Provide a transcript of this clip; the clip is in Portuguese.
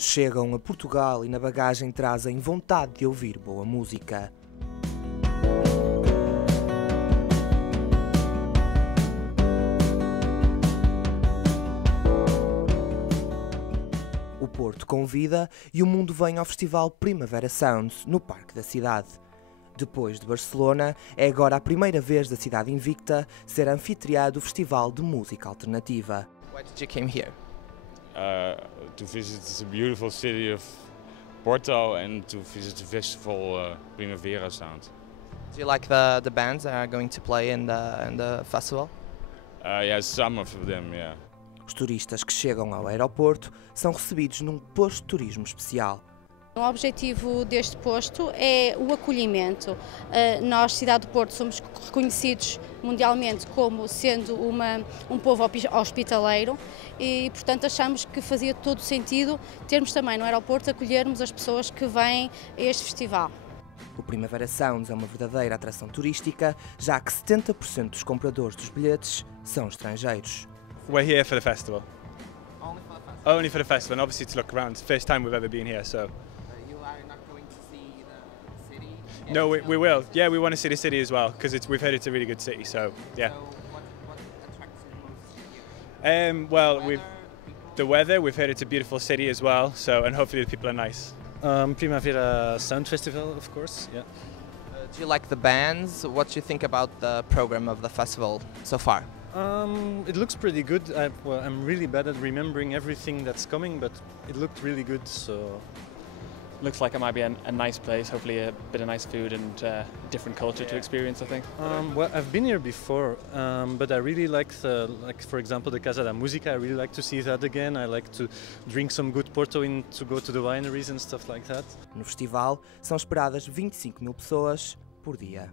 Chegam a Portugal e na bagagem trazem vontade de ouvir boa música. O Porto convida e o mundo vem ao festival Primavera Sound, no Parque da cidade. Depois de Barcelona, é agora a primeira vez da cidade invicta ser anfitriã do festival de música alternativa. Why did you come here? To visit the beautiful city of Porto and to visit the festival Primavera Sound. Do you like the bands that are going to play in the festival? Yeah, some of them, yeah. Os turistas que chegam ao aeroporto são recebidos num posto de turismo especial. O objetivo deste posto é o acolhimento. Nós, cidade do Porto, somos reconhecidos mundialmente como sendo um povo hospitaleiro e, portanto, achamos que fazia todo o sentido termos também no aeroporto acolhermos as pessoas que vêm a este festival. O Primavera Sound é uma verdadeira atração turística, já que 70% dos compradores dos bilhetes são estrangeiros. We're here for the festival. Only for the festival? Only for the festival, and obviously to look around. It's the first time we've ever been here, so. You are not going to see the city? No, we will. Yeah, we want to see the city as well because we've heard it's a really good city. So yeah. So what attracts you most here? Well, the weather. We've heard it's a beautiful city as well. So and hopefully the people are nice. Primavera Sound Festival, of course. Yeah. Do you like the bands? What do you think about the program of the festival so far? It looks pretty good. I'm really bad at remembering everything that's coming, but it looked really good. So looks like it might be a nice place. Hopefully, a bit of nice food and different culture to experience, I think. well, I've been here before, but I really like for example, the Casa da Música. I really like to see that again. I like to drink some good Porto to go to the wineries and stuff like that. No festival são esperadas 25 mil pessoas por dia.